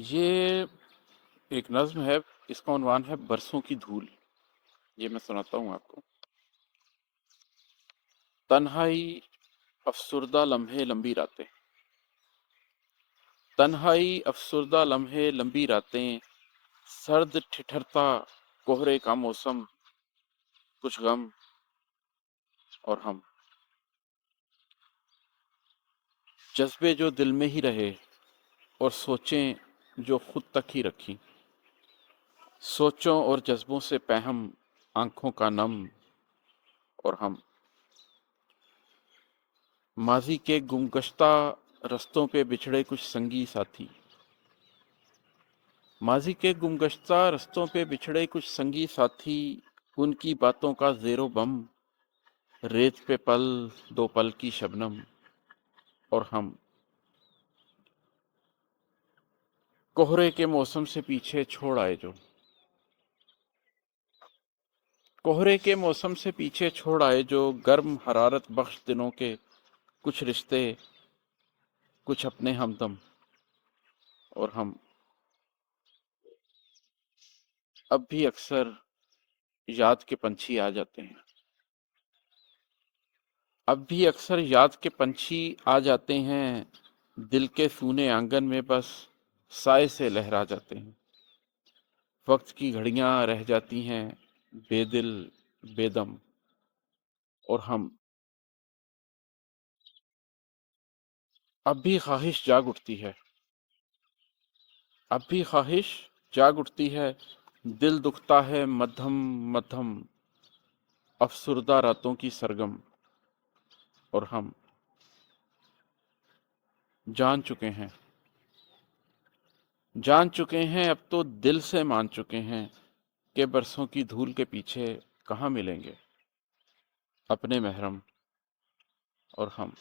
ये एक नज्म है। इसका उन्वान है बरसों की धूल। ये मैं सुनाता हूँ आपको। तन्हाई अफसुर्दा लम्हे लंबी रातें, तन्हाई अफसुर्दा लम्हे लंबी रातें, सर्द ठिठुरता कोहरे का मौसम, कुछ गम और हम, जज्बे जो दिल में ही रहे और सोचें जो खुद तक ही रखी, सोचों और जज्बों से पैहम, आंखों का नम और हम, माजी के गुमगश्ता रस्तों पे बिछड़े कुछ संगी साथी, माजी के गुमगश्ता रस्तों पे बिछड़े कुछ संगी साथी, उनकी बातों का ज़ेरो बम, रेत पे पल दो पल की शबनम और हम, कोहरे के मौसम से पीछे छोड़ आए जो, कोहरे के मौसम से पीछे छोड़ आए जो, गर्म हरारत बख्श दिनों के कुछ रिश्ते, कुछ अपने हमदम और हम, अब भी अक्सर याद के पंछी आ जाते हैं, अब भी अक्सर याद के पंछी आ जाते हैं, दिल के सूने आंगन में बस साए से लहरा जाते हैं, वक्त की घड़ियां रह जाती हैं बेदिल बेदम और हम, अब भी ख्वाहिश जाग उठती है, अब भी ख्वाहिश जाग उठती है, दिल दुखता है मध्यम मध्यम, अफसुर्दा रातों की सरगम और हम जान चुके हैं, जान चुके हैं, अब तो दिल से मान चुके हैं कि बरसों की धूल के पीछे कहाँ मिलेंगे अपने महरम और हम।